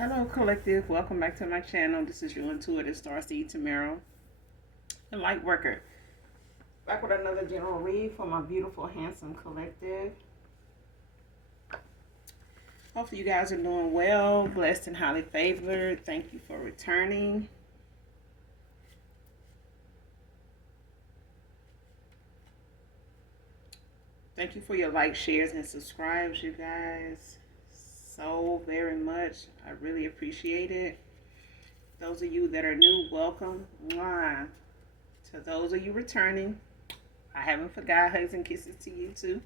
Hello, collective. Welcome back to my channel. This is your intuitive starseed Tamara, the light worker. Back with another general read for my beautiful, handsome collective. Hopefully, you guys are doing well, blessed, and highly favored. Thank you for returning. Thank you for your likes, shares, and subscribes, you guys. So very much. I really appreciate it. Those of you that are new, welcome. Mwah. To those of you returning, I haven't forgot. Hugs and kisses to you too.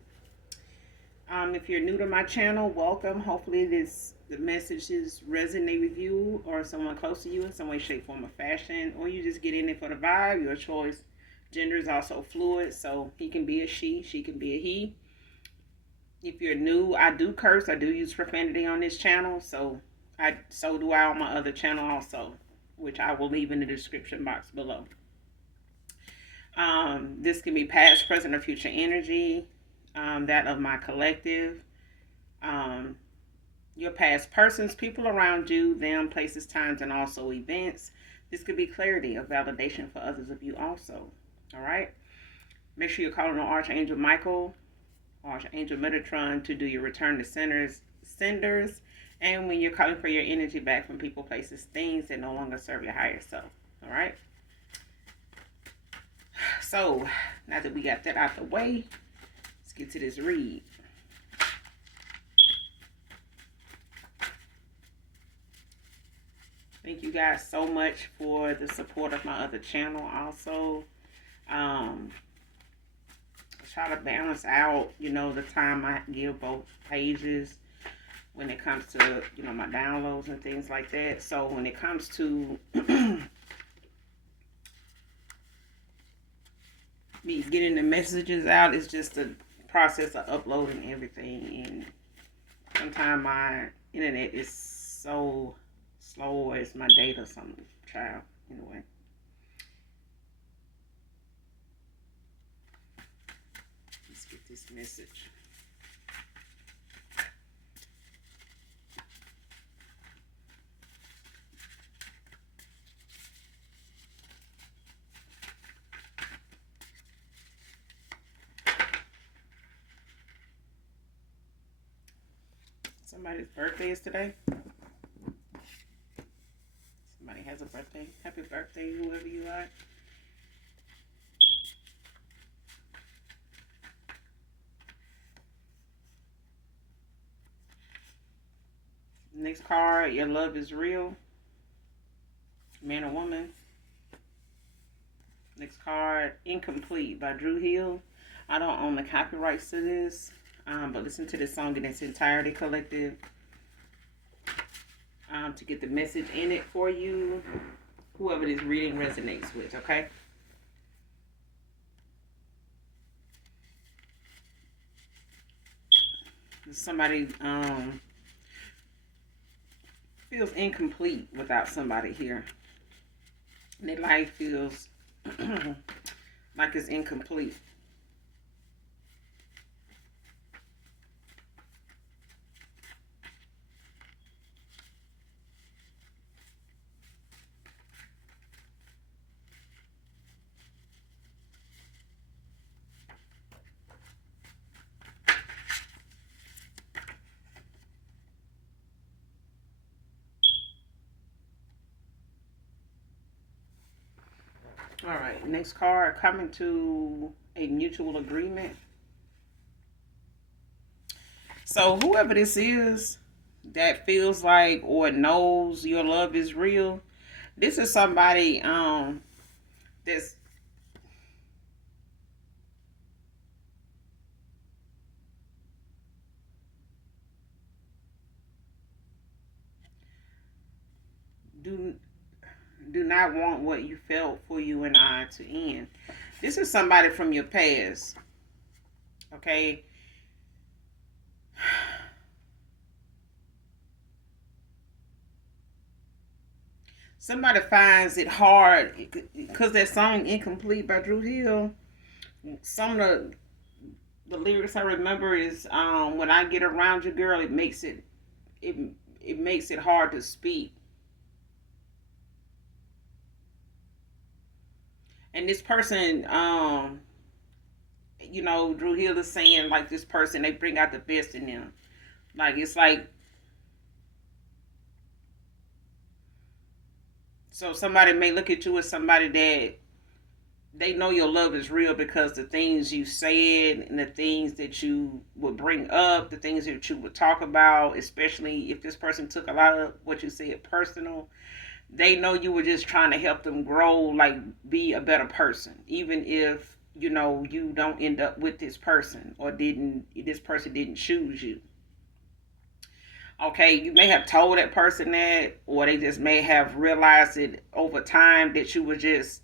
If you're new to my channel, welcome. Hopefully the messages resonate with you or someone close to you in some way, shape, form, or fashion. Or you just get in it for the vibe. Your choice. Gender is also fluid, so he can be a she can be a he. If you're new, I do curse. I do use profanity on this channel, so do I on my other channel also, which I will leave in the description box below. This can be past, present, or future energy. That of my collective. Your past persons, people around you, them, places, times, and also events. This could be clarity or validation for others of you also. All right. Make sure you're calling on Archangel Michael, Archangel Metatron to do your return to senders. And when you're calling for your energy back from people, places, things that no longer serve your higher self. All right. So now that we got that out the way, let's get to this read. Thank you guys so much for the support of my other channel also. I try to balance out, the time I give both pages when it comes to, my downloads and things like that. So when it comes to me getting the messages out, it's just a process of uploading everything. And sometimes my internet is so slow, or it's my data or something, child. Anyway. Let's get this message. Somebody's birthday is today. Somebody has a birthday. Happy birthday, whoever you are. Next card, your love is real. Man or woman. Next card, Incomplete by Drew Hill. I don't own the copyrights to this, but listen to this song in its entirety, collective, to get the message in it for you, whoever this reading resonates with, okay? Somebody feels incomplete without somebody here. Their life feels like it's incomplete. All right, next card, coming to a mutual agreement. So whoever this is that feels like or knows your love is real, this is somebody that's do not want what you felt for you and I to end. This is somebody from your past. Okay? Somebody finds it hard because that song Incomplete by Drew Hill, some of the lyrics I remember is when I get around you, girl, it it makes it hard to speak. And this person, Drew Hill is saying like this person, they bring out the best in them. Like it's like, so somebody may look at you as somebody that they know your love is real because the things you said and the things that you would bring up, the things that you would talk about, especially if this person took a lot of what you said personal, they know you were just trying to help them grow, like be a better person, even if you don't end up with this person or this person didn't choose you. Okay, you may have told that person that, or they just may have realized it over time that you were just,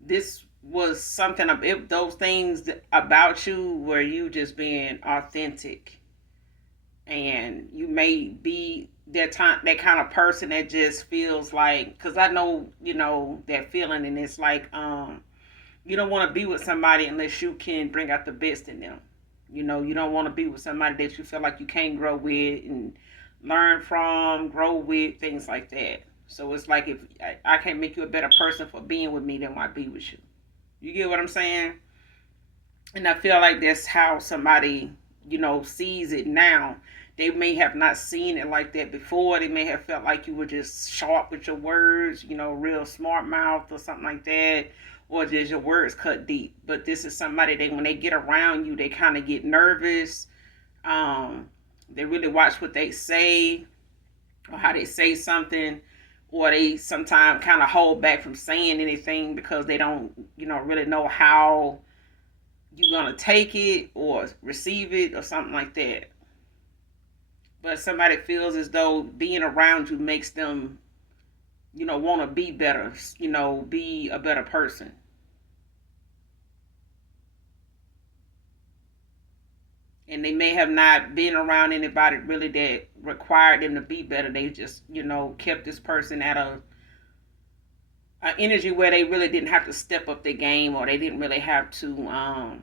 this was something, if those things about you were you just being authentic, and you may be that kind of person that just feels like, because I know that feeling, and it's like you don't want to be with somebody unless you can bring out the best in them. You don't want to be with somebody that you feel like you can't grow with and learn from, grow with, things like that. So it's like, if I can't make you a better person for being with me, then why be with you? You get what I'm saying? And I feel like that's how somebody, sees it now. They may have not seen it like that before. They may have felt like you were just sharp with your words, real smart mouth or something like that, or just your words cut deep. But this is somebody that when they get around you, they kind of get nervous. They really watch what they say or how they say something, or they sometimes kind of hold back from saying anything because they don't, really know how you're going to take it or receive it or something like that. But somebody feels as though being around you makes them, want to be better, be a better person. And they may have not been around anybody really that required them to be better. They just, kept this person at a energy where they really didn't have to step up their game, or they didn't really have to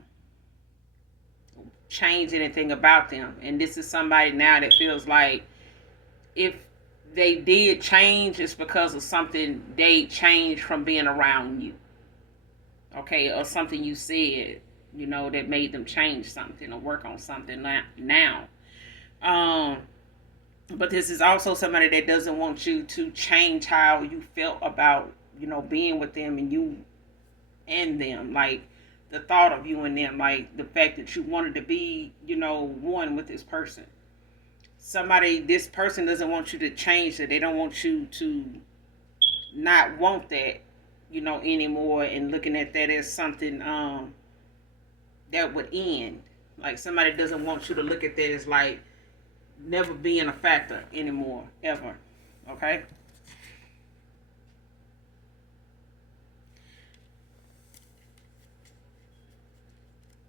change anything about them. And this is somebody now that feels like if they did change, it's because of something they changed from being around you. Okay, or something you said, that made them change something or work on something now. Um, but this is also somebody that doesn't want you to change how you felt about, being with them and you and them. Like the thought of you and them, like the fact that you wanted to be, one with this person. This person doesn't want you to change it. They don't want you to not want that, anymore, and looking at that as something that would end. Like somebody doesn't want you to look at that as like never being a factor anymore, ever. Okay?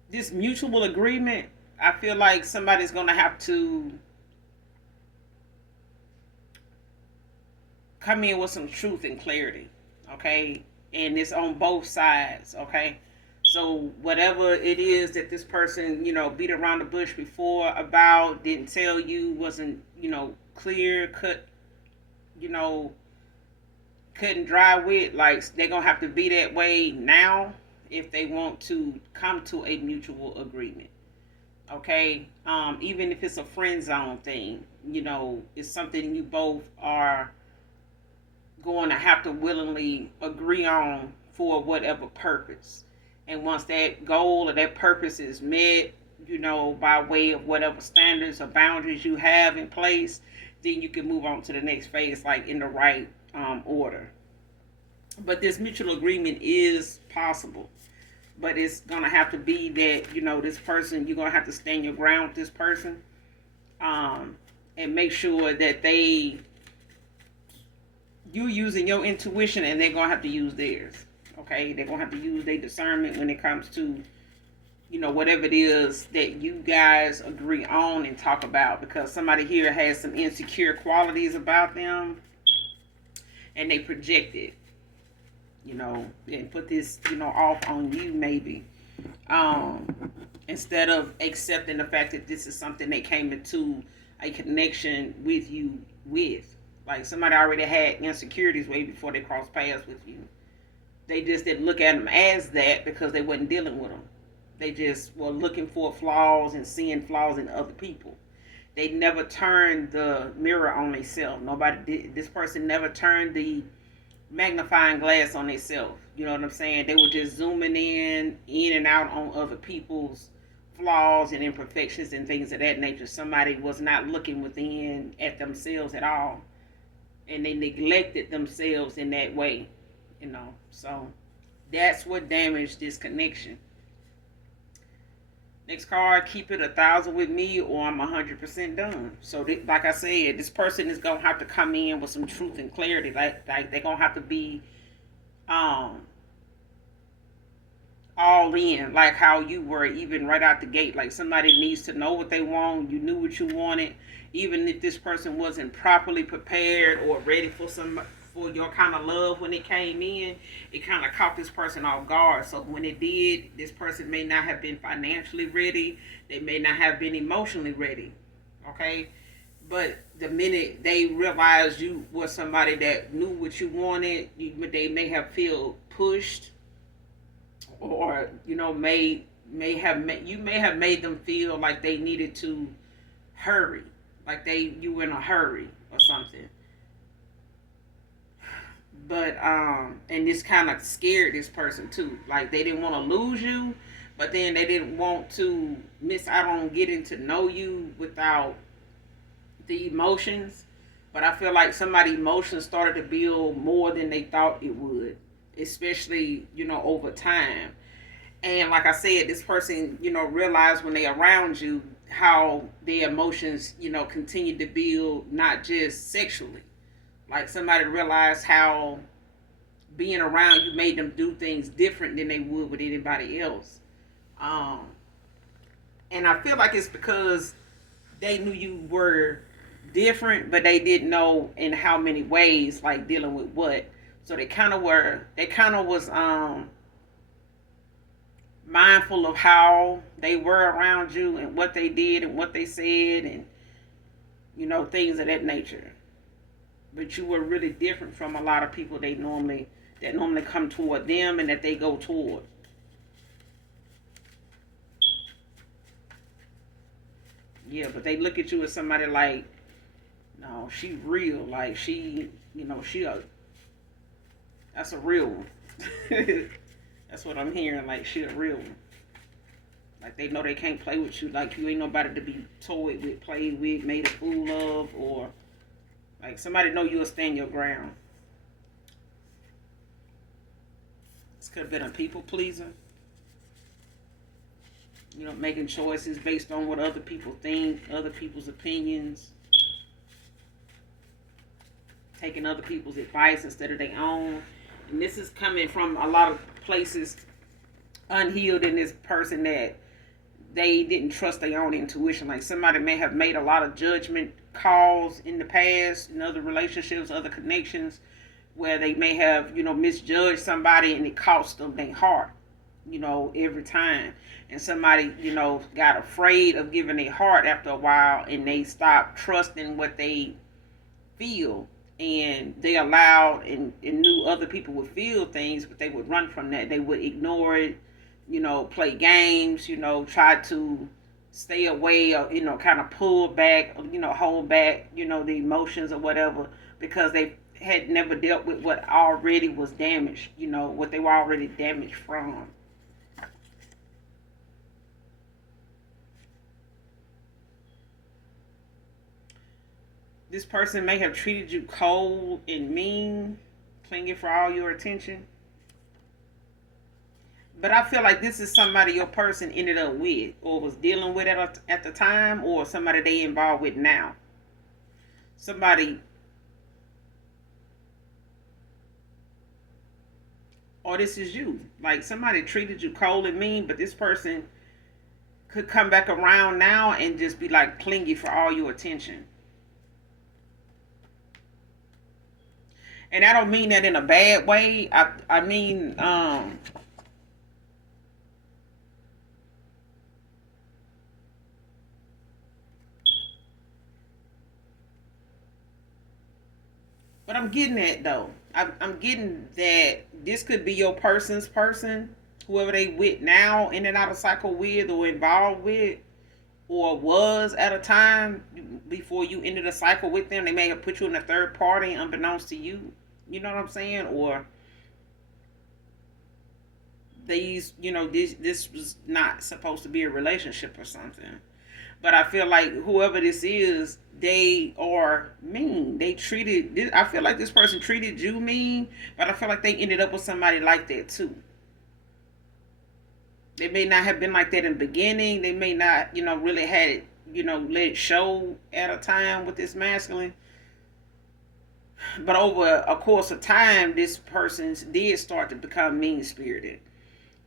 This mutual agreement, I feel like somebody's going to have to come in with some truth and clarity. Okay? And it's on both sides. Okay? So whatever it is that this person, beat around the bush before about, didn't tell you, wasn't, clear, you know, couldn't dry with, like they're going to have to be that way now if they want to come to a mutual agreement. Okay? Even if it's a friend zone thing, it's something you both are going to have to willingly agree on for whatever purpose. And once that goal or that purpose is met, by way of whatever standards or boundaries you have in place, then you can move on to the next phase, like in the right order. But this mutual agreement is possible. But it's going to have to be that, this person, you're going to have to stand your ground with this person, and make sure that you're using your intuition and they're going to have to use theirs. Okay? They're going to have to use their discernment when it comes to, whatever it is that you guys agree on and talk about. Because somebody here has some insecure qualities about them and they project it, and put this, off on you maybe. Instead of accepting the fact that this is something they came into a connection with you, with. Like somebody already had insecurities way before they crossed paths with you. They just didn't look at them as that because they wasn't dealing with them. They just were looking for flaws and seeing flaws in other people. They never turned the mirror on themselves. Nobody did. This person never turned the magnifying glass on themselves. You know what I'm saying? They were just zooming in and out on other people's flaws and imperfections and things of that nature. Somebody was not looking within at themselves at all, and they neglected themselves in that way. You know, so that's what damaged this connection. Next card, keep it 1,000 with me or I'm 100% done. So, like I said, this person is going to have to come in with some truth and clarity. Like they're going to have to be um, all in, like how you were even right out the gate. Like somebody needs to know what they want. You knew what you wanted. Even if this person wasn't properly prepared or ready for your kind of love when it came in, it kind of caught this person off guard. So when it did, this person may not have been financially ready. They may not have been emotionally ready. Okay? But the minute they realized you were somebody that knew what you wanted, they may have feel pushed, or you may have made them feel like they needed to hurry, like you were in a hurry or something. But and this kind of scared this person too. Like they didn't want to lose you, but then they didn't want to miss out on getting to know you without the emotions. But I feel like somebody's emotions started to build more than they thought it would, especially, over time. And like I said, this person, realized when they around you how their emotions, continue to build, not just sexually. Like somebody realized how being around you made them do things different than they would with anybody else. Um, and I feel like it's because they knew you were different, but they didn't know in how many ways, like dealing with what. So they kind of was mindful of how they were around you and what they did and what they said and things of that nature. But you were really different from a lot of people that normally come toward them and that they go toward. Yeah, but they look at you as somebody like, no, she real. Like that's a real one. That's what I'm hearing. Like she a real one. Like they know they can't play with you. Like you ain't nobody to be toyed with, played with, made a fool of, or like somebody know you'll stand your ground. This could have been a people pleaser. Making choices based on what other people think, other people's opinions, taking other people's advice instead of their own. And this is coming from a lot of places unhealed in this person, that they didn't trust their own intuition. Like somebody may have made a lot of judgment calls in the past, in other relationships, other connections, where they may have, misjudged somebody and it cost them their heart, every time. And somebody, got afraid of giving their heart after a while, and they stopped trusting what they feel. And they allowed and knew other people would feel things, but they would run from that. They would ignore it, play games, try to stay away, or, kind of pull back, hold back, the emotions or whatever, because they had never dealt with what already was damaged, what they were already damaged from. This person may have treated you cold and mean, clinging for all your attention. But I feel like this is somebody your person ended up with or was dealing with at the time, or somebody they involved with now. Somebody, or this is you. Like somebody treated you cold and mean, but this person could come back around now and just be like clingy for all your attention. And I don't mean that in a bad way. I mean, But I'm getting that though. I'm getting that this could be your person's person, whoever they with now, in and out of cycle with or involved with, or was at a time before you ended a cycle with them. They may have put you in a third party unbeknownst to you. You know what I'm saying? Or this was not supposed to be a relationship or something. But I feel like whoever this is, they are mean. They treated this, I feel like this person treated you mean, but I feel like they ended up with somebody like that too. They may not have been like that in the beginning. They may not, really had it, let it show at a time with this masculine. But over a course of time, this person did start to become mean spirited.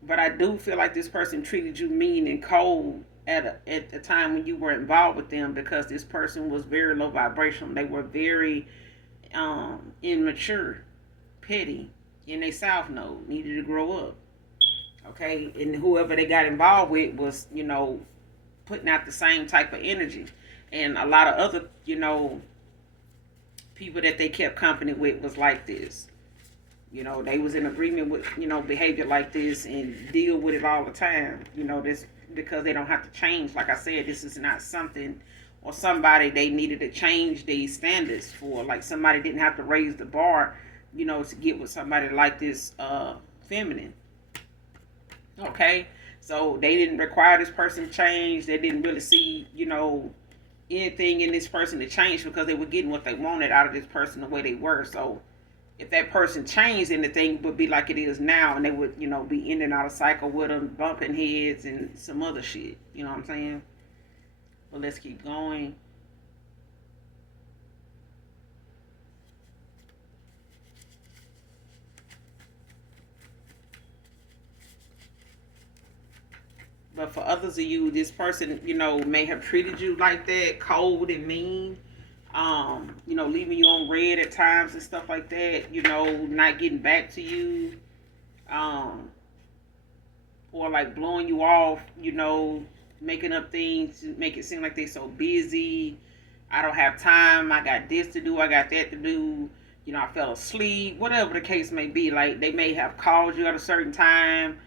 But I do feel like this person treated you mean and cold at the time when you were involved with them, because this person was very low vibrational. They were very immature, petty, in their south node, needed to grow up. Okay, and whoever they got involved with was, putting out the same type of energy, and a lot of other, people that they kept company with was like this. They was in agreement with, behavior like this and deal with it all the time. This because they don't have to change. Like I said, this is not something or somebody they needed to change these standards for. Like somebody didn't have to raise the bar, to get with somebody like this feminine. Okay? So they didn't require this person to change. They didn't really see, anything in this person to change, because they were getting what they wanted out of this person the way they were. So if that person changed, anything would be like it is now, and they would, be in and out of cycle with them, bumping heads and some other shit. You know what I'm saying? But let's keep going. But for others of you, this person, may have treated you like that, cold and mean. Leaving you on red at times and stuff like that, not getting back to you, or like blowing you off, making up things to make it seem like they're so busy. I don't have time. I got this to do. I got that to do. I fell asleep. Whatever the case may be, like they may have called you at a certain time,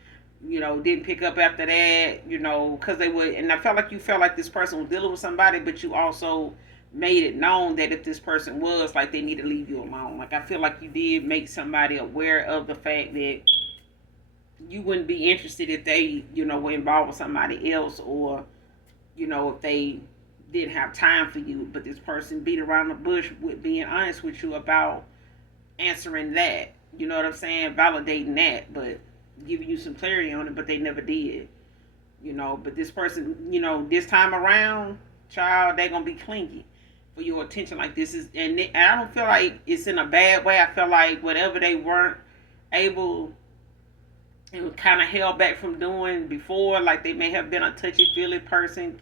didn't pick up after that, because they would. And I felt like you felt like this person was dealing with somebody, but you also made it known that if this person was, like, they need to leave you alone. Like, I feel like you did make somebody aware of the fact that you wouldn't be interested if they, were involved with somebody else, or, if they didn't have time for you. But this person beat around the bush with being honest with you about answering that. You know what I'm saying? Validating that, but giving you some clarity on it, but they never did. But this person, this time around, child, they're going to be clingy for your attention. Like this is, and I don't feel like it's in a bad way. I feel like whatever they weren't able and kind of held back from doing before, like they may have been a touchy-feely person,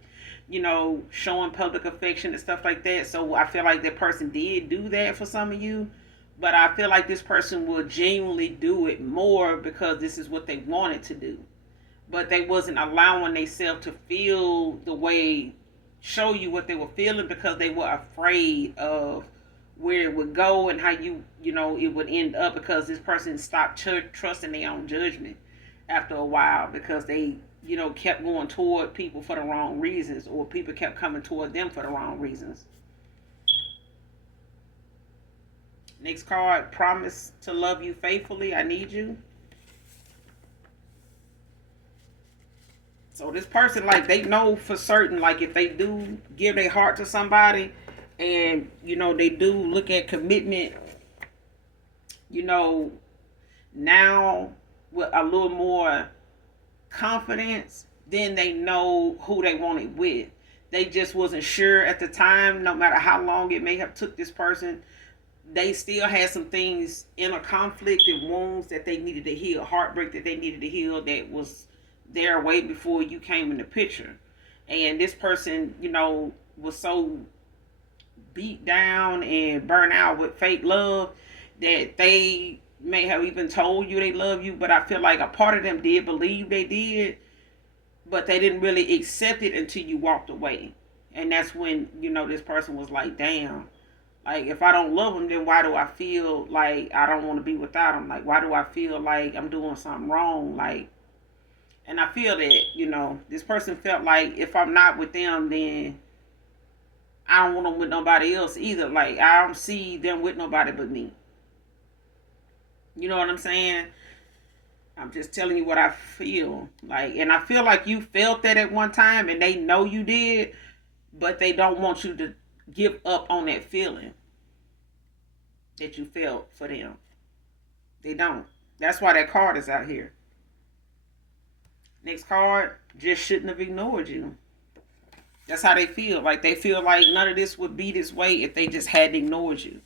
showing public affection and stuff like that. So I feel like that person did do that for some of you, but I feel like this person will genuinely do it more because this is what they wanted to do, but they wasn't allowing themselves to feel the way, show you what they were feeling, because they were afraid of where it would go and how it would end up, because this person stopped trusting their own judgment after a while, because they kept going toward people for the wrong reasons, or people kept coming toward them for the wrong reasons. Next card, promise to love you faithfully. I need you. So this person, like, they know for certain, like, if they do give their heart to somebody, and, they do look at commitment, now with a little more confidence, then they know who they want it with. They just wasn't sure at the time, no matter how long it may have took this person. They still had some things, inner conflict and wounds that they needed to heal, heartbreak that they needed to heal, that was there way before you came in the picture. And this person, was so beat down and burnt out with fake love that they may have even told you they love you, but I feel like a part of them did believe they did, but they didn't really accept it until you walked away. And that's when, this person was like, damn, Like, if I don't love them, then why do I feel like I don't want to be without them? Like, why do I feel like I'm doing something wrong? Like, and I feel that, this person felt like if I'm not with them, then I don't want them with nobody else either. Like, I don't see them with nobody but me. You know what I'm saying? I'm just telling you what I feel. Like, and I feel like you felt that at one time and they know you did, but they don't want you to give up on that feeling that you felt for them. They don't. That's why that card is out here. Next card, just shouldn't have ignored you. That's how they feel. Like, they feel like none of this would be this way if they just hadn't ignored you.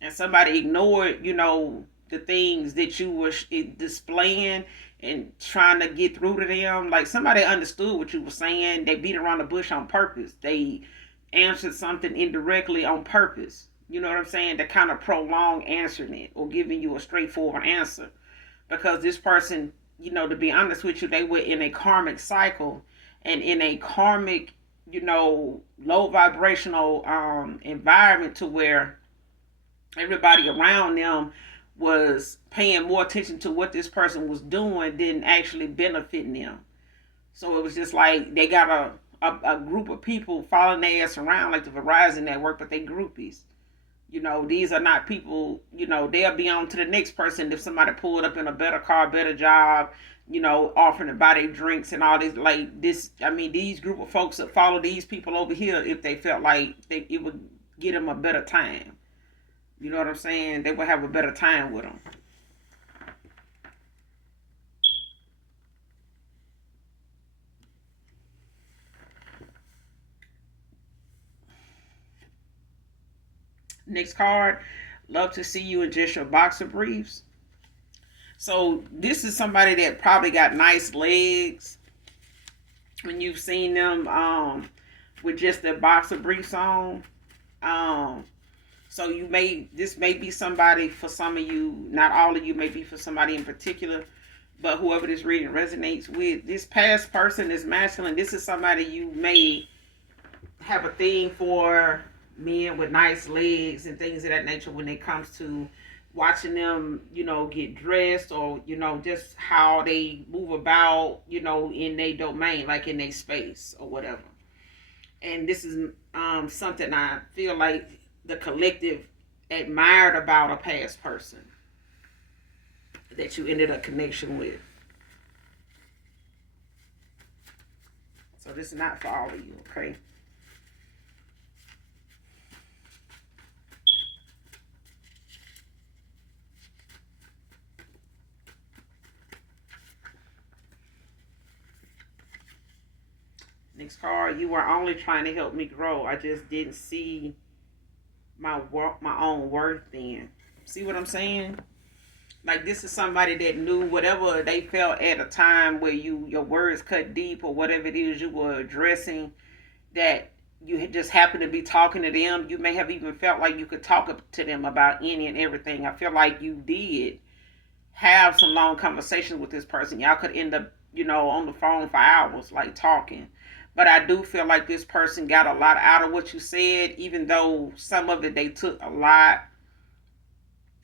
And somebody ignored, the things that you were displaying and trying to get through to them. Like, somebody understood what you were saying. They beat around the bush on purpose. They answered something indirectly on purpose. You know what I'm saying? To kind of prolong answering it or giving you a straightforward answer. Because this person, to be honest with you, they were in a karmic cycle and in a karmic, low vibrational environment to where everybody around them was paying more attention to what this person was doing than actually benefiting them. So it was just like they got a group of people following their ass around like the Verizon network, but they groupies. These are not people, they'll be on to the next person if somebody pulled up in a better car, better job, offering to buy their drinks and all this. Like this, these group of folks that follow these people over here if they felt like it would get them a better time. You know what I'm saying? They would have a better time with them. Next card, love to see you in just your boxer briefs. So this is somebody that probably got nice legs when you've seen them with just their boxer briefs on. Um, so this may be somebody for some of you, not all of you, may be for somebody in particular, but whoever this reading resonates with, this past person is masculine. This is somebody you may have a thing for men with nice legs and things of that nature when it comes to watching them, get dressed or, just how they move about, in their domain, like in their space or whatever. And this is something I feel like the collective admired about a past person that you ended a connection with. So this is not for all of you, okay? Next card, you were only trying to help me grow. I just didn't see my own worth then. See what I'm saying? Like, this is somebody that knew whatever they felt at a time where your words cut deep or whatever it is you were addressing, that you had just happened to be talking to them. You may have even felt like you could talk to them about any and everything. I feel like you did have some long conversations with this person. Y'all could end up, on the phone for hours, like talking. But I do feel like this person got a lot out of what you said, even though some of it they took a lot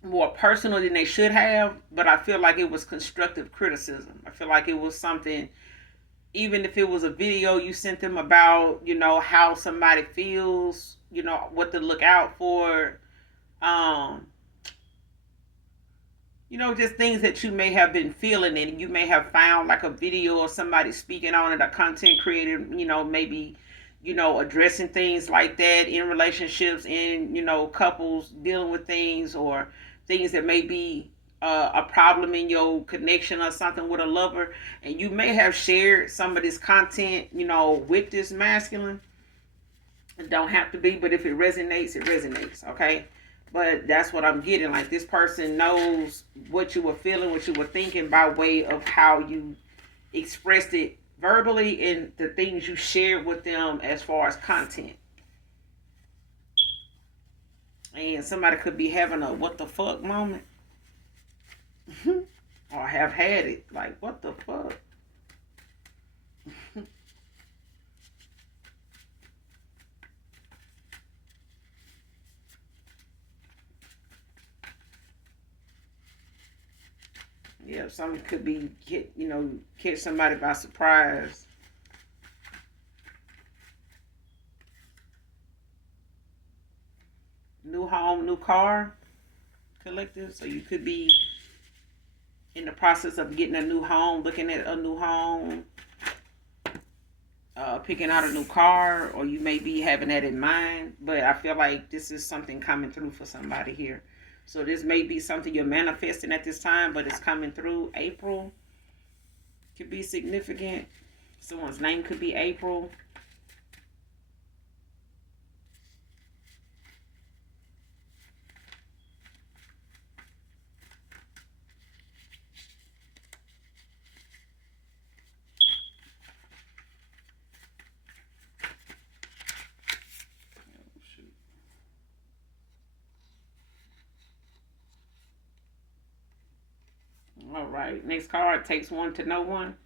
more personal than they should have. But I feel like it was constructive criticism. I feel like it was something, even if it was a video you sent them about, how somebody feels, what to look out for. Just things that you may have been feeling and you may have found like a video or somebody speaking on it, a content creator, maybe, addressing things like that in relationships, in, couples dealing with things or things that may be a problem in your connection or something with a lover. And you may have shared some of this content, with this masculine. It don't have to be, but if it resonates, it resonates, okay? But that's what I'm getting. Like, this person knows what you were feeling, what you were thinking by way of how you expressed it verbally and the things you shared with them as far as content. And somebody could be having a what the fuck moment. Or have had it. Like, what the fuck? Yeah, something could be catch somebody by surprise. New home, new car, collective. So you could be in the process of getting a new home, looking at a new home, picking out a new car, or you may be having that in mind. But I feel like this is something coming through for somebody here. So this may be something you're manifesting at this time, but it's coming through. April could be significant. Someone's name could be April. All right. Next card, takes one to know one.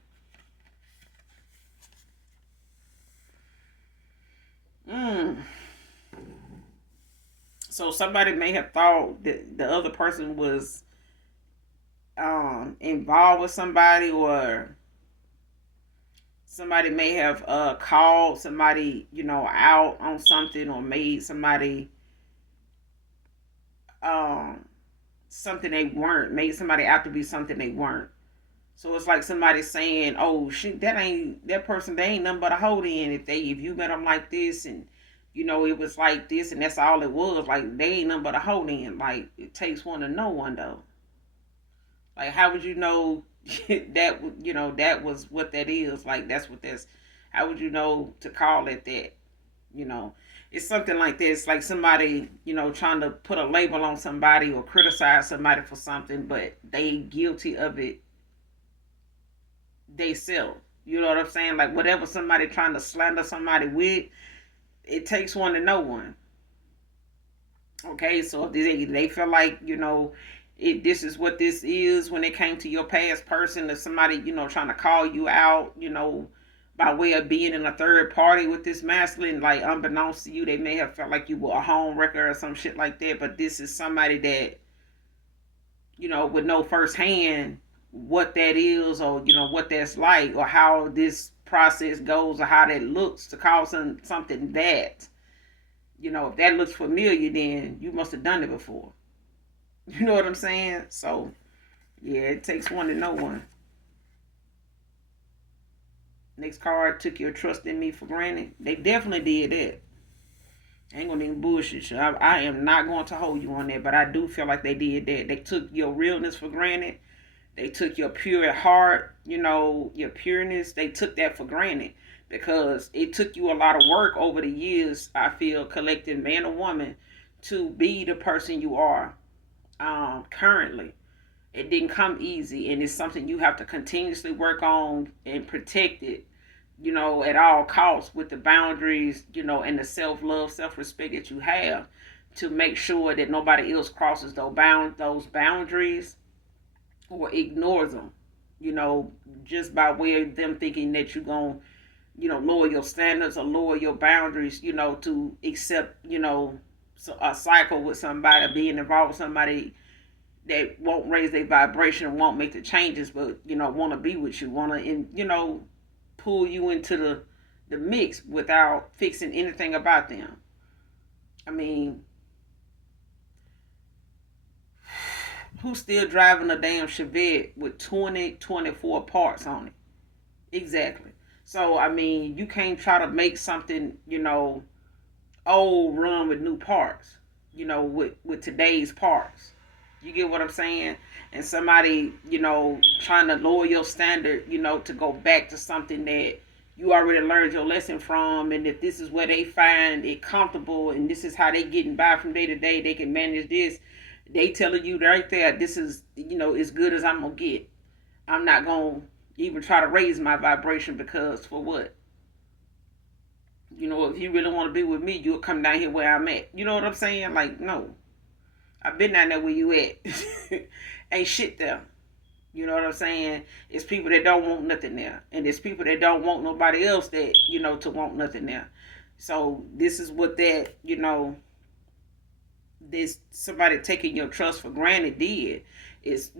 So somebody may have thought that the other person was involved with somebody, or somebody may have called somebody, out on something, or made somebody something they weren't, made somebody out to be something they weren't. So it's like somebody saying, "Oh, shoot, that person. They ain't nothing but a hold in. If you met them like this, and it was like this, and that's all it was. Like they ain't nothing but a hold in. Like it takes one to know one, though. Like how would you know that? That was what that is. Like that's what that's. How would you know to call it that? You know, it's something like this. Like somebody, trying to put a label on somebody or criticize somebody for something, but they guilty of it they self. You know what I'm saying? Like whatever somebody trying to slander somebody with, it takes one to know one. Okay, so if they feel like this is what this is when it came to your past person, or somebody trying to call you out, by way of being in a third party with this masculine, like unbeknownst to you, they may have felt like you were a home wrecker or some shit like that. But this is somebody that would know firsthand what that is, or what that's like, or how this process goes, or how that looks to cause something that if that looks familiar, then you must have done it before. You know what I'm saying? So yeah, it takes one to know one. Next card, took your trust in me for granted. They definitely did that. I ain't gonna even bullshit you. I am not going to hold you on that, but I do feel like they did that. They took your realness for granted. They took your pure heart, your pureness. They took that for granted because it took you a lot of work over the years, I feel, collecting man or woman to be the person you are currently. It didn't come easy, and it's something you have to continuously work on and protect it, at all costs with the boundaries, and the self-love, self-respect that you have to make sure that nobody else crosses those boundaries or ignores them, just by way of them thinking that you're going to, lower your standards or lower your boundaries, to accept, a cycle with somebody, being involved with somebody that won't raise their vibration and won't make the changes, but, want to be with you, want to, pull you into the mix without fixing anything about them. I mean, who's still driving a damn Chevette with 2024 parts on it? Exactly. So, I mean, you can't try to make something, old run with new parts, with today's parts. You get what I'm saying? And somebody, trying to lower your standard, to go back to something that you already learned your lesson from. And if this is where they find it comfortable and this is how they getting by from day to day, they can manage this. They telling you right there, this is, as good as I'm going to get. I'm not going to even try to raise my vibration because for what? If you really want to be with me, you'll come down here where I'm at. You know what I'm saying? Like, no. I've been down there where you at. Ain't shit there. You know what I'm saying? It's people that don't want nothing there. And it's people that don't want nobody else that, to want nothing there. So this is what that, this somebody taking your trust for granted did. Is,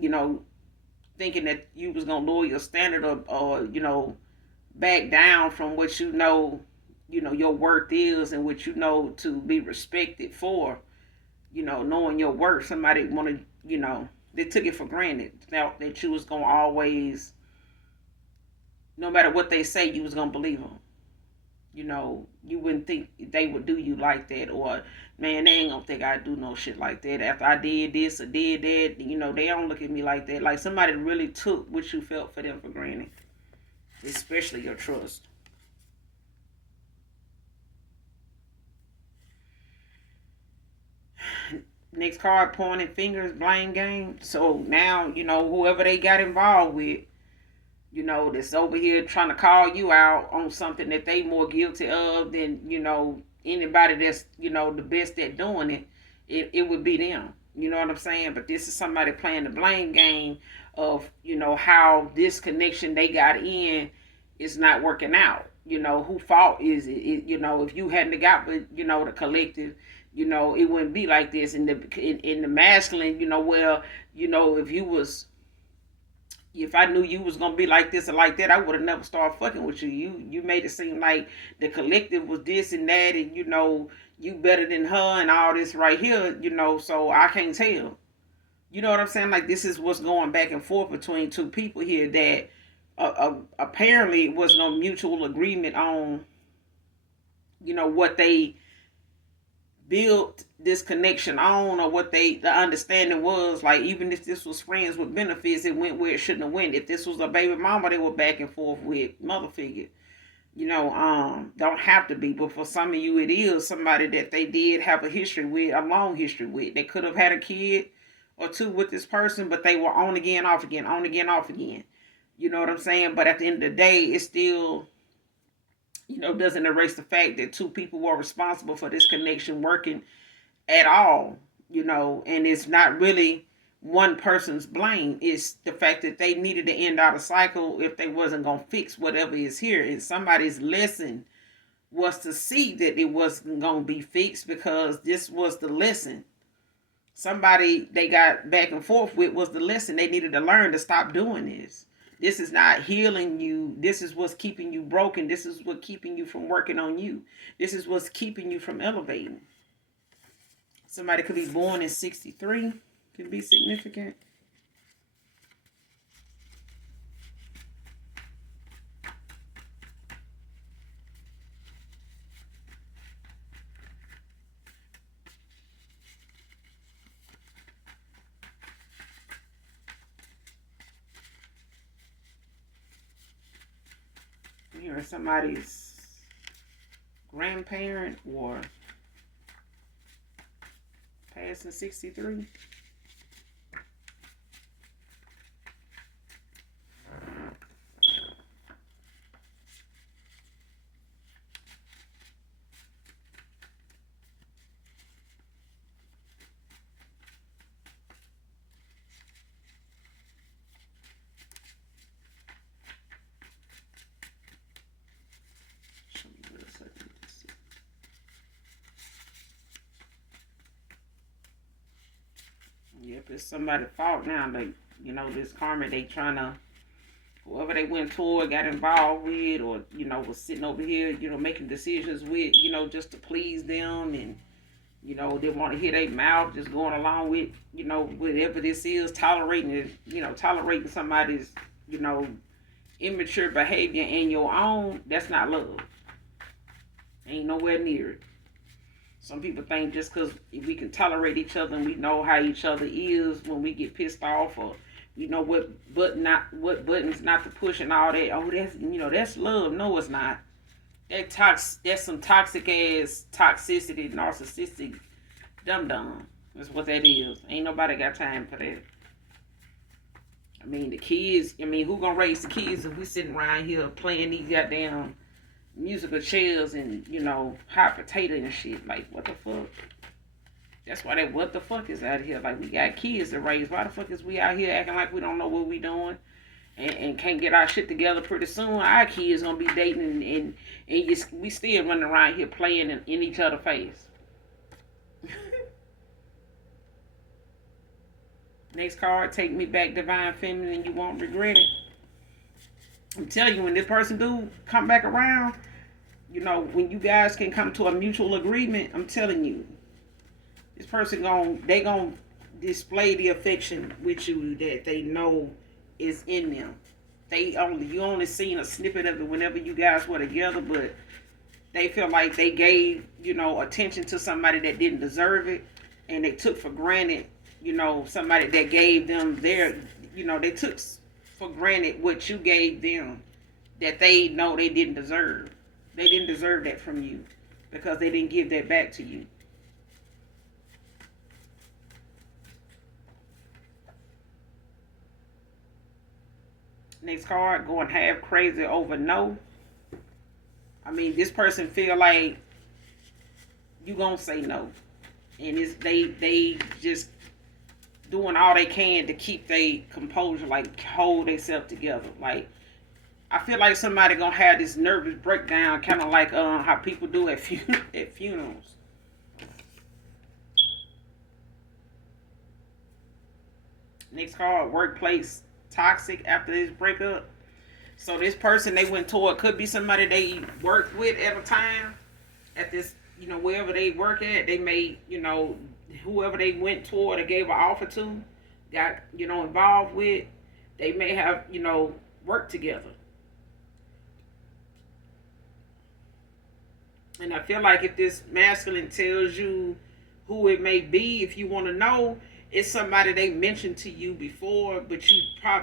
thinking that you was gonna lower your standard, or back down from what your worth is, and what to be respected for, knowing your worth. Somebody wanted, they took it for granted now that you was gonna always, no matter what they say, you was gonna believe them. You wouldn't think they would do you like that, or man, they ain't gonna think I do no shit like that after I did this or did that. They don't look at me like that. Like somebody really took what you felt for them for granted, especially your trust. Next card, pointing fingers, blame game. So now, whoever they got involved with, that's over here trying to call you out on something that they more guilty of than, anybody that's, the best at doing it, it would be them. You know what I'm saying? But this is somebody playing the blame game of, how this connection they got in is not working out. Who fault is it? If you hadn't got with, the collective, it wouldn't be like this. In the masculine, if I knew you was gonna be like this or like that, I would have never started fucking with you. You made it seem like the collective was this and that, and you better than her and all this right here, so I can't tell. You know what I'm saying? Like this is what's going back and forth between two people here that apparently was no mutual agreement on, what they built this connection on, or what the understanding was. Like even if this was friends with benefits, it went where it shouldn't have went. If this was a baby mama, they were back and forth with mother figure. Don't have to be, but for some of you, it is somebody that they did have a history with, a long history with. They could have had a kid or two with this person, but they were on again, off again, on again, off again. You know what I'm saying? But at the end of the day, it's still, doesn't erase the fact that two people were responsible for this connection working at all, and it's not really one person's blame. It's the fact that they needed to end out a cycle if they wasn't going to fix whatever is here. And somebody's lesson was to see that it wasn't going to be fixed, because this was the lesson. Somebody they got back and forth with was the lesson. They needed to learn to stop doing this. This is not healing you. This is what's keeping you broken. This is what's keeping you from working on you. This is what's keeping you from elevating. Somebody could be born in 63. Could be significant. Here, somebody's grandparent or passing 63. Yep, it's somebody's fault now. Like, this karma, they trying to, whoever they went toward, got involved with, or, was sitting over here, making decisions with, just to please them, and, didn't want to hear their mouth, just going along with, whatever this is, tolerating it, tolerating somebody's, immature behavior and your own. That's not love. Ain't nowhere near it. Some people think just because we can tolerate each other and we know how each other is when we get pissed off, or what buttons not to push and all that. Oh, that's love. No, it's not. That's some toxic ass toxicity, narcissistic dum-dum. That's what that is. Ain't nobody got time for that. I mean, the kids. I mean, who gonna raise the kids if we sitting around here playing these goddamn musical chairs and, hot potato and shit? Like, what the fuck? That's why that what the fuck is out here. Like, we got kids to raise. Why the fuck is we out here acting like we don't know what we doing and can't get our shit together pretty soon? Our kids gonna be dating and we still running around here playing in each other's face. Next card, take me back, divine feminine. You won't regret it. I'm telling you, when this person do come back around, when you guys can come to a mutual agreement, I'm telling you, this person gonna display the affection with you that they know is in them. You only seen a snippet of it whenever you guys were together, but they feel like they gave, attention to somebody that didn't deserve it, and they took for granted, somebody that gave them they took for granted what you gave them that they know they didn't deserve. They didn't deserve that from you because they didn't give that back to you. Next card, going half crazy over no. I mean, this person feel like you gonna say no, and they just doing all they can to keep their composure, like hold themselves together. Like, I feel like somebody gonna have this nervous breakdown, kind of like how people do at funerals. Next card, workplace toxic after this breakup. So this person they went toward could be somebody they worked with at a time at this, wherever they work at. They may, whoever they went toward or gave an offer to, got, involved with, they may have, worked together. And I feel like if this masculine tells you who it may be, if you want to know, it's somebody they mentioned to you before, but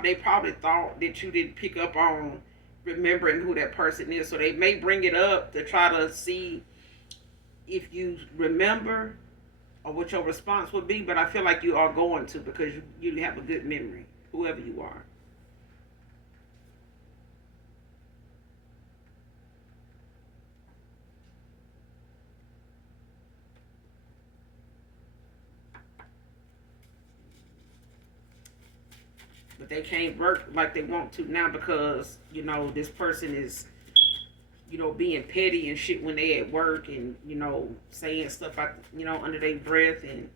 they probably thought that you didn't pick up on remembering who that person is. So they may bring it up to try to see if you remember or what your response would be. But I feel like you are going to, because you have a good memory, whoever you are. But they can't work like they want to now because, this person is, being petty and shit when they at work, and, saying stuff out, under their breath, and,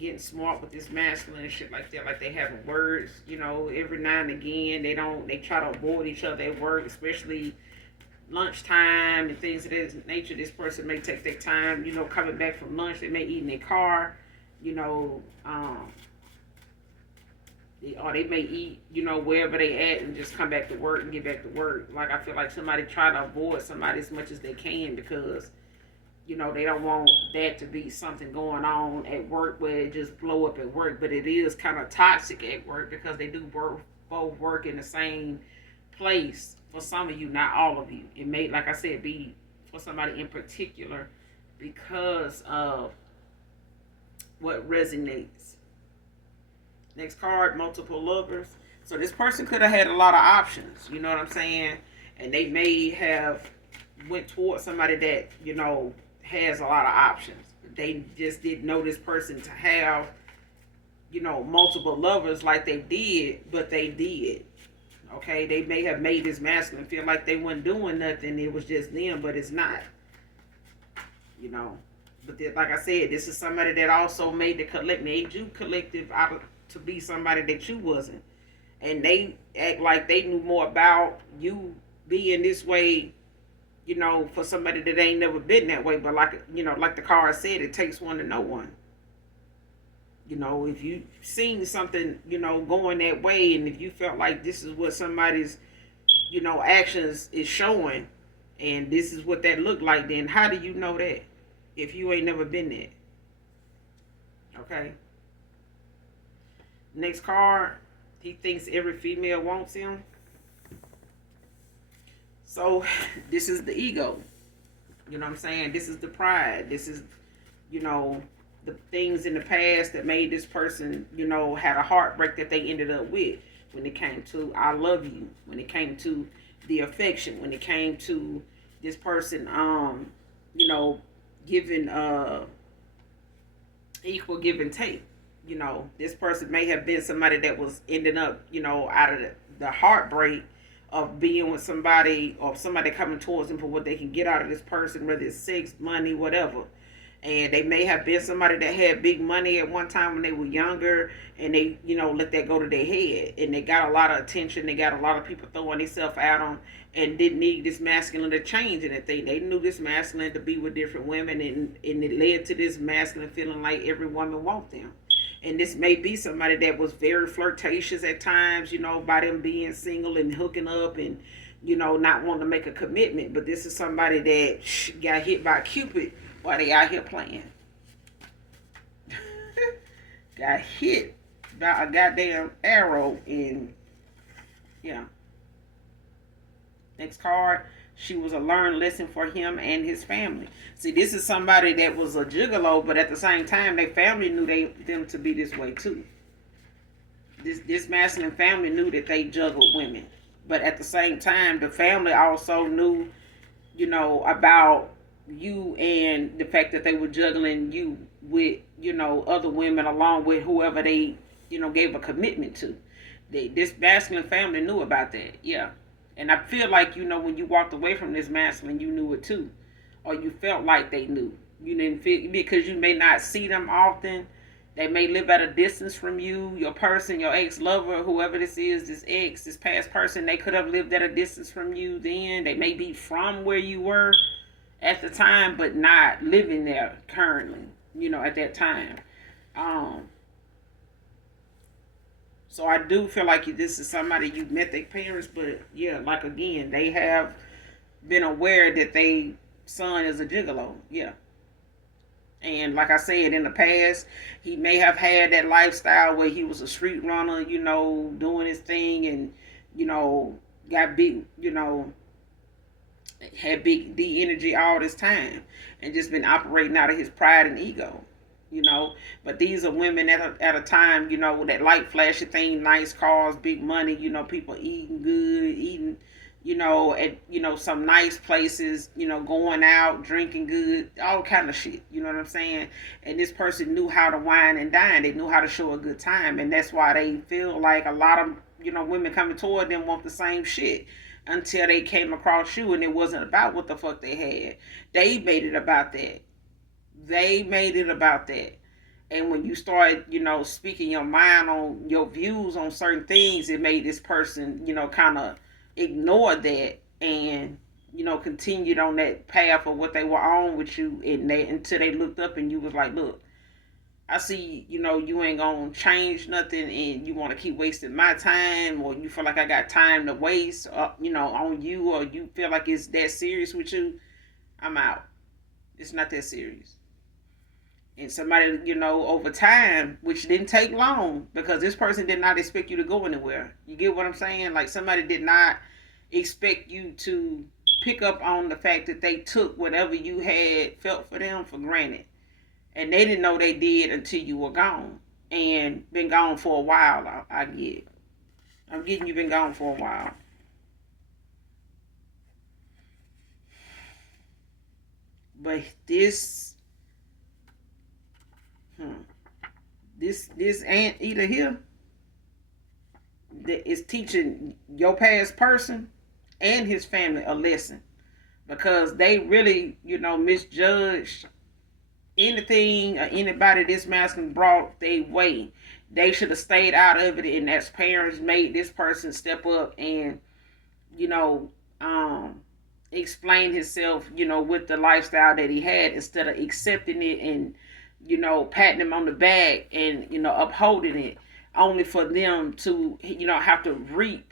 getting smart with this masculine and shit like that. Like they having words, every now and again. They try to avoid each other at work, especially lunchtime and things of that nature. This person may take their time, coming back from lunch. They may eat in their car, or they may eat, wherever they at, and just come back to work and get back to work. Like, I feel like somebody try to avoid somebody as much as they can because, they don't want that to be something going on at work where it just blow up at work. But it is kind of toxic at work because they do both work in the same place. For some of you, not all of you. It may, like I said, be for somebody in particular because of what resonates. Next card, multiple lovers. So this person could have had a lot of options, you know what I'm saying? And they may have went towards somebody that, has a lot of options. They just didn't know this person to have, multiple lovers like they did, but they did. Okay, they may have made this masculine feel like they weren't doing nothing. It was just them, but it's not. But like I said, this is somebody that also made made you collective out of, to be somebody that you wasn't. And they act like they knew more about you being this way, for somebody that ain't never been that way. But like the card said, it takes one to know one. If you seen something, going that way, and if you felt like this is what somebody's, actions is showing, and this is what that looked like, then how do you know that if you ain't never been there? Okay. Next card, he thinks every female wants him. So this is the ego. You know what I'm saying? This is the pride. This is, the things in the past that made this person, had a heartbreak that they ended up with. When it came to I love you, when it came to the affection, when it came to this person, giving equal give and take. This person may have been somebody that was ending up, out of the heartbreak of being with somebody, or somebody coming towards them for what they can get out of this person, whether it's sex, money, whatever. And they may have been somebody that had big money at one time when they were younger, and they, let that go to their head, and they got a lot of attention. They got a lot of people throwing themselves out on, and didn't need this masculine to change anything. They knew this masculine to be with different women, and it led to this masculine feeling like every woman wants them. And this may be somebody that was very flirtatious at times, by them being single and hooking up and, not wanting to make a commitment. But this is somebody that got hit by Cupid while they out here playing. Got hit by a goddamn arrow. And yeah. Next card. She was a learned lesson for him and his family. See, this is somebody that was a gigolo, but at the same time, their family knew them to be this way too. This masculine family knew that they juggled women, but at the same time, the family also knew, about you and the fact that they were juggling you with, other women along with whoever they, gave a commitment to. This masculine family knew about that. Yeah. And I feel like, when you walked away from this masculine, you knew it too. Or you felt like they knew. You didn't feel, because you may not see them often. They may live at a distance from you. Your person, your ex-lover, whoever this is, this ex, this past person, they could have lived at a distance from you then. They may be from where you were at the time, but not living there currently, at that time. So I do feel like this is somebody you met their parents, but yeah, like again, they have been aware that they son is a gigolo. Yeah. And like I said, in the past, he may have had that lifestyle where he was a street runner, doing his thing and, got big, had big D energy all this time and just been operating out of his pride and ego. But these are women at a time, with that light flashy thing, nice cars, big money, people eating good, at, some nice places, going out, drinking good, all kind of shit, you know what I'm saying? And this person knew how to wine and dine. They knew how to show a good time. And that's why they feel like a lot of, women coming toward them want the same shit until they came across you and it wasn't about what the fuck they had. They made it about that. They made it about that. And when you start, speaking your mind on your views on certain things, it made this person, kind of ignore that and, continued on that path of what they were on with you until they looked up and you was like, look, I see, you ain't gonna change nothing and you want to keep wasting my time, or you feel like I got time to waste, on you, or you feel like it's that serious with you. I'm out. It's not that serious. And somebody, over time, which didn't take long, because this person did not expect you to go anywhere. You get what I'm saying? Like, somebody did not expect you to pick up on the fact that they took whatever you had felt for them for granted. And they didn't know they did until you were gone. And been gone for a while, I get. I'm getting you been gone for a while. But this anteater here that is teaching your past person and his family a lesson, because they really, misjudged anything or anybody this masculine brought their way. They should have stayed out of it, and as parents made this person step up and, explain himself, with the lifestyle that he had, instead of accepting it and, patting him on the back and, upholding it, only for them to, have to reap,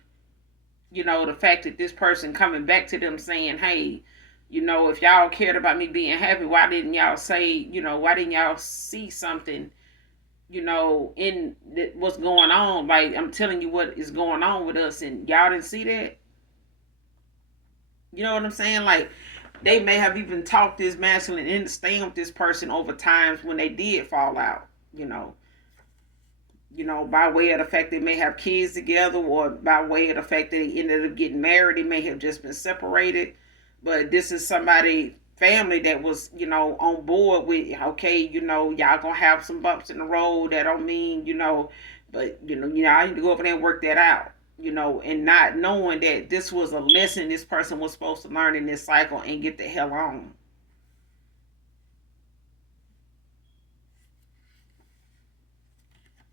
the fact that this person coming back to them saying, hey, if y'all cared about me being happy, why didn't y'all say, why didn't y'all see something, in what's going on? Like, I'm telling you what is going on with us, and y'all didn't see that. You know what I'm saying? Like, they may have even talked this masculine into staying with this person over times when they did fall out, by way of the fact they may have kids together, or by way of the fact that they ended up getting married. They may have just been separated. But this is somebody, family, that was, on board with, okay, y'all gonna have some bumps in the road. That don't mean, but, I need to go over there and work that out. And not knowing that this was a lesson this person was supposed to learn in this cycle and get the hell on.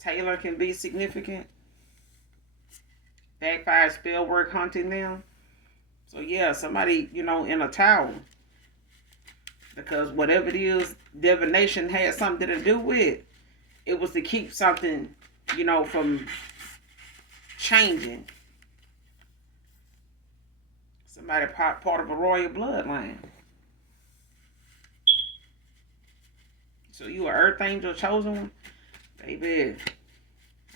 Taylor can be significant. Backfired spell work hunting them. So yeah, somebody, in a tower. Because whatever it is, divination had something to do with. It was to keep something, from changing. Somebody part of a royal bloodline. So you an earth angel chosen one? Baby,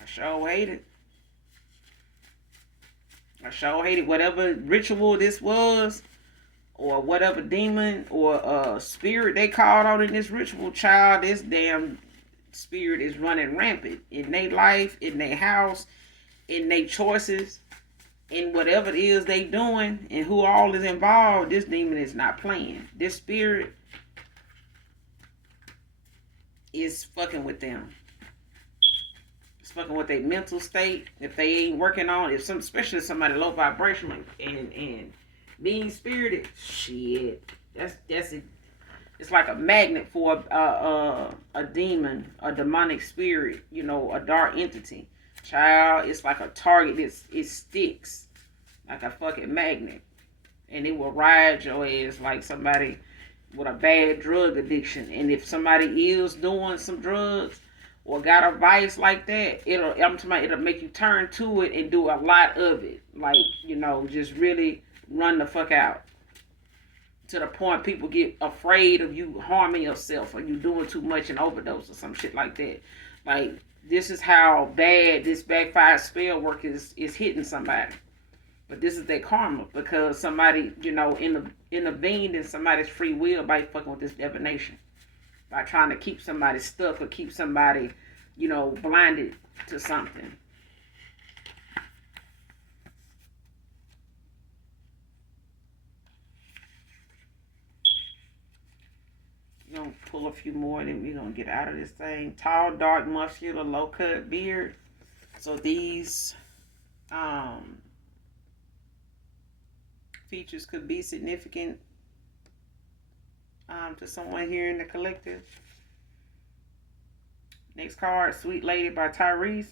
I sure hate it. I sure hate it. Whatever ritual this was, or whatever demon or spirit they called on in this ritual, child, this damn spirit is running rampant in their life, in their house, in their choices, in whatever it is they doing, and who all is involved. This demon is not playing. This spirit is fucking with them. It's fucking with their mental state. If they ain't working on it, especially somebody low vibrational and mean spirited, shit. That's it. It's like a magnet for a demon, a demonic spirit, a dark entity. Child, it's like a target. It sticks like a fucking magnet, and it will ride your ass like somebody with a bad drug addiction. And if somebody is doing some drugs or got a vice like that, it'll make you turn to it and do a lot of it. Like, just really run the fuck out. To the point people get afraid of you harming yourself or you doing too much and overdose or some shit like that. Like, this is how bad this backfired spell work is hitting somebody. But this is their karma, because somebody, intervened in somebody's free will by fucking with this divination. By trying to keep somebody stuck or keep somebody, blinded to something. We're going to pull a few more, and then we're going to get out of this thing. Tall, dark, muscular, low-cut beard. So these features could be significant to someone here in the collective. Next card, Sweet Lady by Tyrese.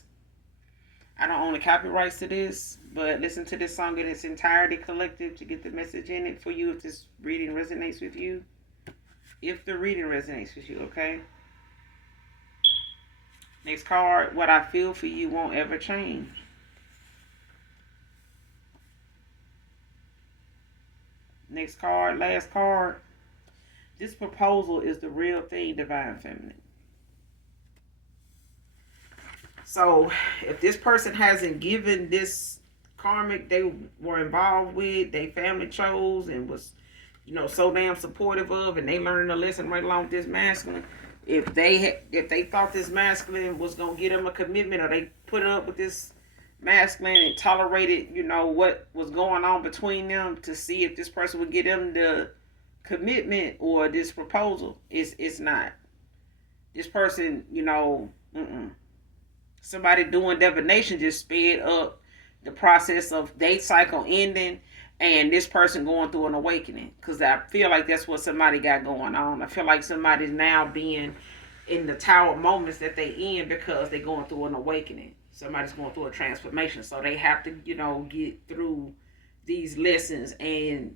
I don't own the copyrights to this, but listen to this song in its entirety, collective, to get the message in it for you if this reading resonates with you. If the reading resonates with you, okay? Next card, What I Feel for You Won't Ever Change. Next card, last card. This proposal is the real thing, Divine Feminine. So, if this person hasn't given this karmic they were involved with, they family chose and was, so damn supportive of, and they learned a lesson right along with this masculine. If they thought this masculine was gonna get them a commitment, or they put up with this masculine and tolerated, what was going on between them to see if this person would get them the commitment or this proposal, it's not. This person, somebody doing divination just sped up the process of date cycle ending and this person going through an awakening. Because I feel like that's what somebody got going on. I feel like somebody's now being in the tower moments that they in because they're going through an awakening. Somebody's going through a transformation. So they have to, get through these lessons and,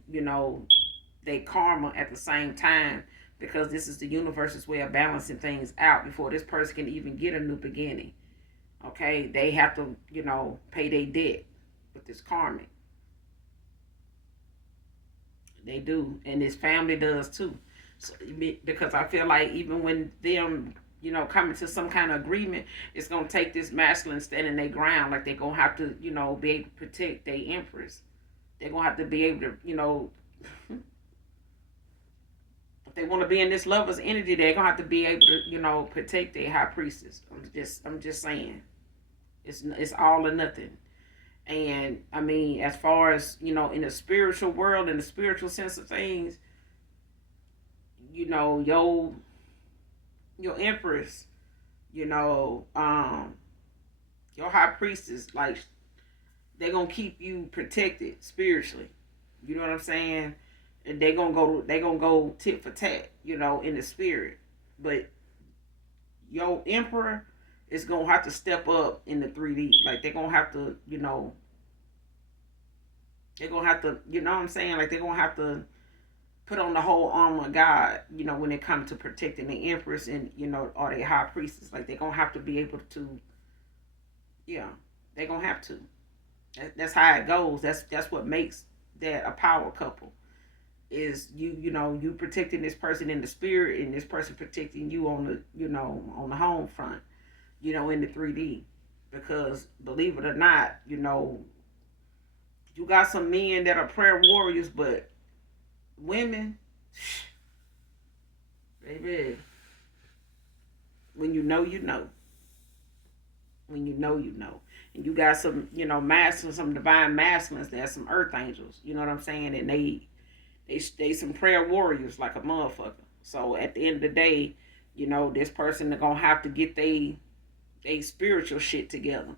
they karma at the same time, because this is the universe's way of balancing things out before this person can even get a new beginning. Okay, they have to, pay their debt with this karmic. They do, and this family does too. So, because I feel like even when them, coming to some kind of agreement, it's gonna take this masculine standing their ground. Like they're gonna have to, be able to protect their empress. They're gonna have to be able to, if they want to be in this lover's energy, they're gonna have to be able to, protect their high priestess. I'm just saying, it's all or nothing. And I mean, as far as in the spiritual world, in the spiritual sense of things, your empress, your high priestess, like they're gonna keep you protected spiritually. You know what I'm saying? And they're gonna go tit for tat, in the spirit. But your emperor is going to have to step up in the 3D. Like, they're going to have to, they're going to have to, you know what I'm saying? Like, they're going to have to put on the whole armor of God, when it comes to protecting the Empress and, or the High Priestess. Like, they're going to have to be able to, yeah, they're going to have to. That's how it goes. That's what makes that a power couple. Is you protecting this person in the spirit, and this person protecting you on the on the home front, in the 3D. Because believe it or not, you got some men that are prayer warriors, but women, baby, when you know, you know. When you know, you know. And you got some, masculines, some divine masculines. There's some earth angels. You know what I'm saying? And they some prayer warriors like a motherfucker. So at the end of the day, this person is gonna have to get they spiritual shit together,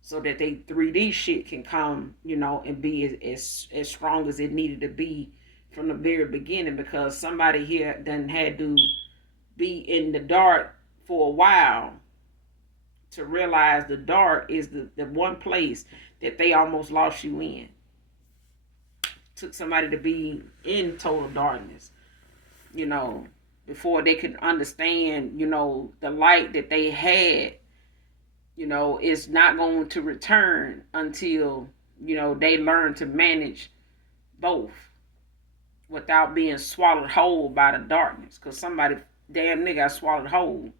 so that they 3D shit can come, and be as strong as it needed to be from the very beginning. Because somebody here done had to be in the dark for a while to realize the dark is the one place that they almost lost you in. Took somebody to be in total darkness, before they could understand, the light that they had, is not going to return until, they learn to manage both without being swallowed whole by the darkness. Because somebody damn nigga got swallowed whole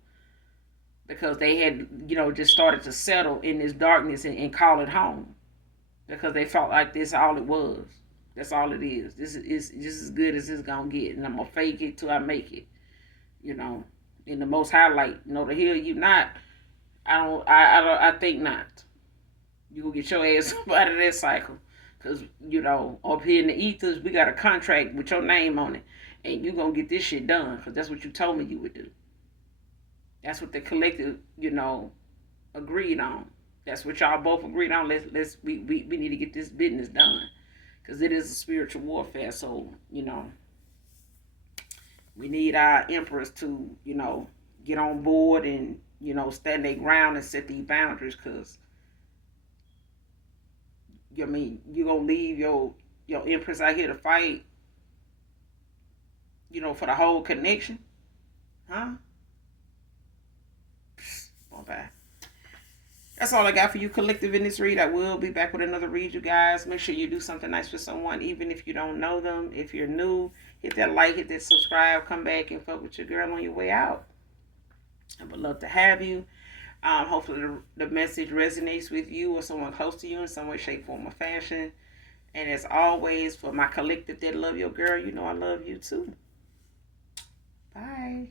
because they had, just started to settle in this darkness and call it home, because they felt like this all it was. That's all it is. This is just as good as it's gonna get, and I'm gonna fake it till I make it. In the most highlight. The hell you not. I think not. You gonna get your ass up out of that cycle, cause up here in the ethers we got a contract with your name on it, and you gonna get this shit done, cause that's what you told me you would do. That's what the collective, agreed on. That's what y'all both agreed on. We need to get this business done. Because it is a spiritual warfare. So, we need our emperors to, get on board and, stand their ground and set these boundaries. Because, you're going to leave your empress out here to fight, for the whole connection? Huh? Bye. That's all I got for you, collective, in this read. I will be back with another read, you guys. Make sure you do something nice for someone, even if you don't know them. If you're new, hit that like, hit that subscribe, come back and fuck with your girl on your way out. I would love to have you. Hopefully the message resonates with you or someone close to you in some way, shape, form, or fashion. And as always, for my collective that love your girl, I love you too. Bye.